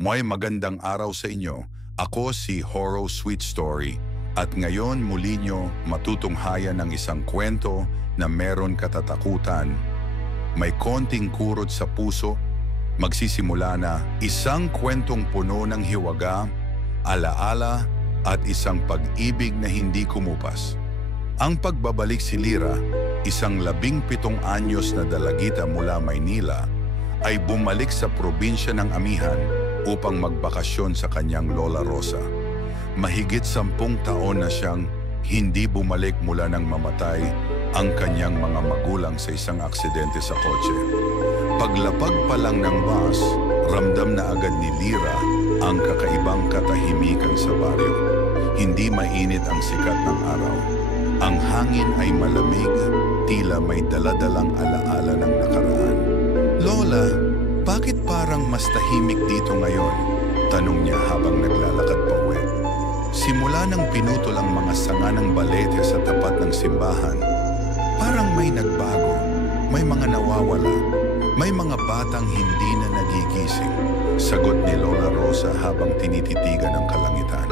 May magandang araw sa inyo. Ako si Horo Sweet Story at ngayon muli nyo matutunghayan ng isang kwento na meron katatakutan. May konting kurot sa puso. Magsisimula na isang kwentong puno ng hiwaga, alaala at isang pag-ibig na hindi kumupas. Ang pagbabalik si Lira, isang 17 anyos na dalagita mula Maynila, ay bumalik sa probinsya ng Amihan upang magbakasyon sa kanyang Lola Rosa. Mahigit 10 taon na siyang hindi bumalik mula nang mamatay ang kanyang mga magulang sa isang aksidente sa kotse. Paglapag pa lang ng bus, ramdam na agad ni Lira ang kakaibang katahimikan sa baryo. Hindi mainit ang sikat ng araw. Ang hangin ay malamig, tila may daladalang alaala ng nakaraan. "Lola, bakit parang mas tahimik dito ngayon?" tanong niya habang naglalakad pa uwi. Simula nang pinutol ang mga sanga ng balete sa tapat ng simbahan, parang may nagbago, may mga nawawala, may mga batang hindi na nagigising, sagot ni Lola Rosa habang tinititigan ang kalangitan.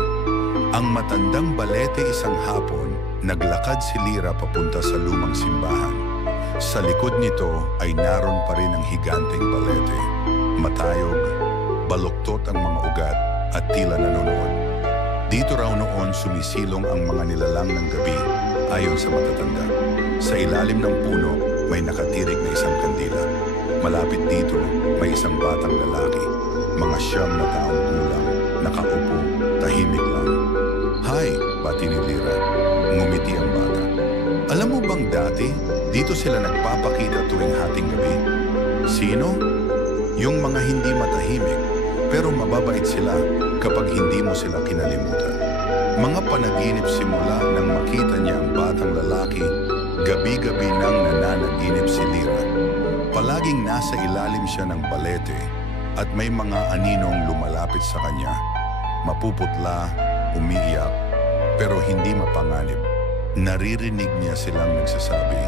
Ang matandang balete isang hapon, naglakad si Lira papunta sa lumang simbahan. Sa likod nito ay naroon pa rin ang higanteng balete. Matayog, baluktot ang mga ugat at tila nanonood. Dito raw noon sumisilong ang mga nilalang ng gabi ayon sa matatanda. Sa ilalim ng puno may nakatirik na isang kandila. Malapit dito may isang batang lalaki, mga 9 na taong gulang, nakaupo, tahimik lang. "Hi," bati ni Lira. Ngumiti ang bata. "Alam mo bang dati, dito sila nagpapakita tuwing hating gabi?" "Sino?" "Yung mga hindi matahimik, pero mababait sila kapag hindi mo sila kinalimutan." Mga panaginip simula nang makita niya ang batang lalaki, gabi-gabi nang nananaginip si Lira. Palaging nasa ilalim siya ng balete at may mga aninong lumalapit sa kanya. Mapuputla, umiiyak, pero hindi mapanganib. Naririnig niya silang nagsasabi,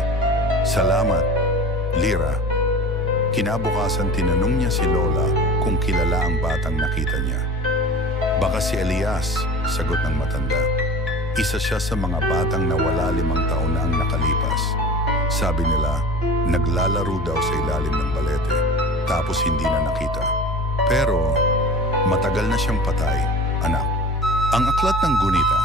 "Salamat, Lira." Kinabukasan tinanong niya si Lola kung kilala ang batang nakita niya. "Baka si Elias," sagot ng matanda. "Isa siya sa mga batang nawala 5 taon na ang nakalipas. Sabi nila, naglalaro daw sa ilalim ng balete, tapos hindi na nakita. Pero matagal na siyang patay, anak." Ang aklat ng gunita.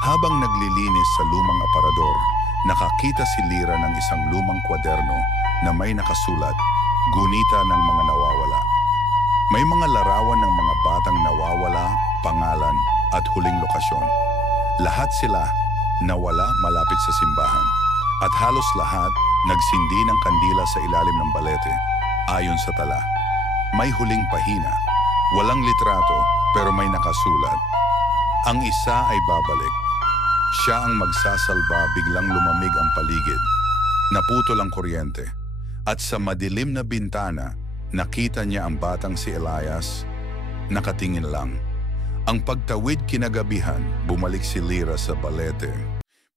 Habang naglilinis sa lumang aparador, nakakita si Lira ng isang lumang kwaderno na may nakasulat, "Gunita ng mga nawawala." May mga larawan ng mga batang nawawala, pangalan at huling lokasyon. Lahat sila nawala malapit sa simbahan at halos lahat nagsindi ng kandila sa ilalim ng balete. Ayon sa tala, may huling pahina, walang litrato pero may nakasulat, "Ang isa ay babalik. Siya ang magsasalba." Biglang lumamig ang paligid. Naputol ang kuryente. At sa madilim na bintana, nakita niya ang batang si Elias. Nakatingin lang. Ang pagtawid kinagabihan, bumalik si Lira sa balete.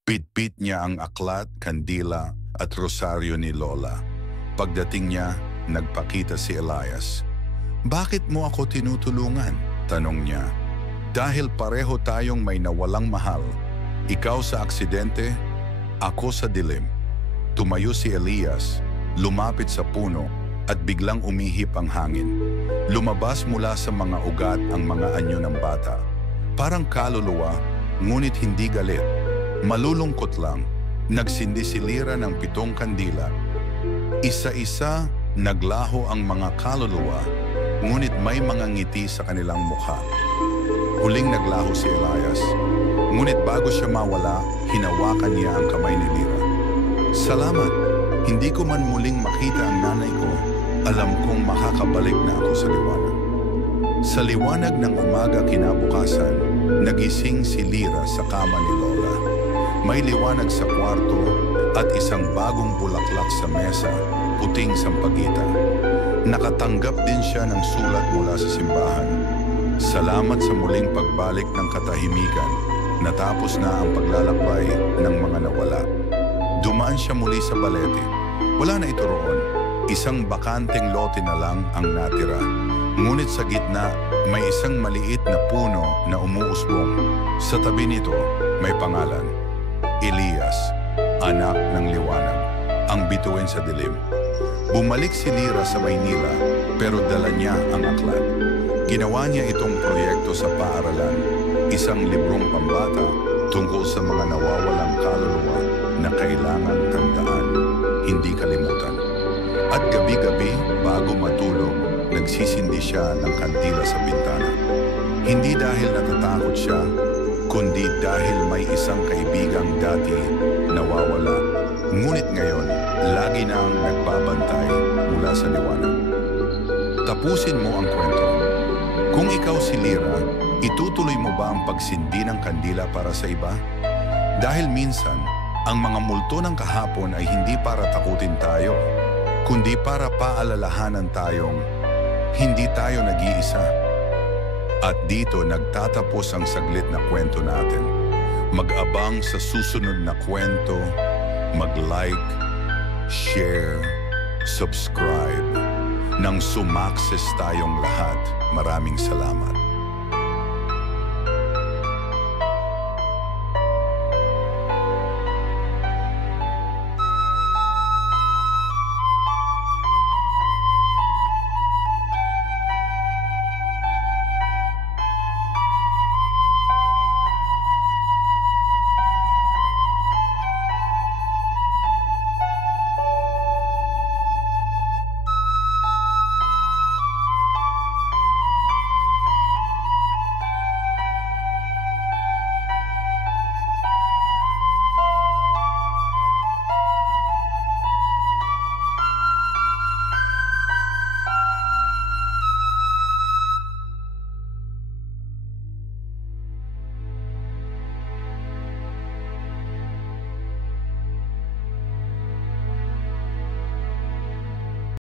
Pitpit niya ang aklat, kandila at rosaryo ni Lola. Pagdating niya, nagpakita si Elias. "Bakit mo ako tinutulungan?" tanong niya. "Dahil pareho tayong may nawalang mahal. Ikaw sa aksidente, ako sa dilim." Tumayo si Elias, lumapit sa puno at biglang umihip ang hangin. Lumabas mula sa mga ugat ang mga anyo ng bata. Parang kaluluwa, ngunit hindi galit. Malulungkot lang. Nagsindi si Lira ng 7 kandila. Isa-isa naglaho ang mga kaluluwa, ngunit may mga ngiti sa kanilang mukha. Huling naglaho si Elias. Ngunit bago siya mawala, hinawakan niya ang kamay ni Lira. "Salamat. Hindi ko man muling makita ang nanay ko, alam kong makakabalik na ako sa liwanag." Sa liwanag ng umaga kinabukasan, nagising si Lira sa kama ni Lola. May liwanag sa kwarto at isang bagong bulaklak sa mesa, puting sampagita. Nakatanggap din siya ng sulat mula sa simbahan. "Salamat sa muling pagbalik ng katahimikan. Natapos na ang paglalakbay ng mga nawala." Dumaan siya muli sa balete. Wala na ito roon. Isang bakanteng lote na lang ang natira. Ngunit sa gitna, may isang maliit na puno na umuusbong. Sa tabi nito, may pangalan, Elias, anak ng liwanag, ang bituin sa dilim. Bumalik si Lyra sa Maynila, pero dala niya ang aklat. Ginawa niya itong proyekto sa paaralan, isang librong pambata tungkol sa mga nawawalang kaluluwa na kailangan tandaan, hindi kalimutan. At gabi-gabi, bago matulog, nagsisindi siya ng kandila sa bintana. Hindi dahil natatakot siya, kundi dahil may isang kaibigang dati nawawala. Ngunit ngayon, lagi nang nagbabantay mula sa liwanag. Tapusin mo ang kwento. Kung ikaw si Lyra, itutuloy mo ba ang pagsindi ng kandila para sa iba? Dahil minsan, ang mga multo ng kahapon ay hindi para takutin tayo, kundi para paalalahanan tayong hindi tayo nag-iisa. At dito nagtatapos ang saglit na kwento natin. Mag-abang sa susunod na kwento, mag-like, share, subscribe. Nang sumakses tayong lahat, maraming salamat.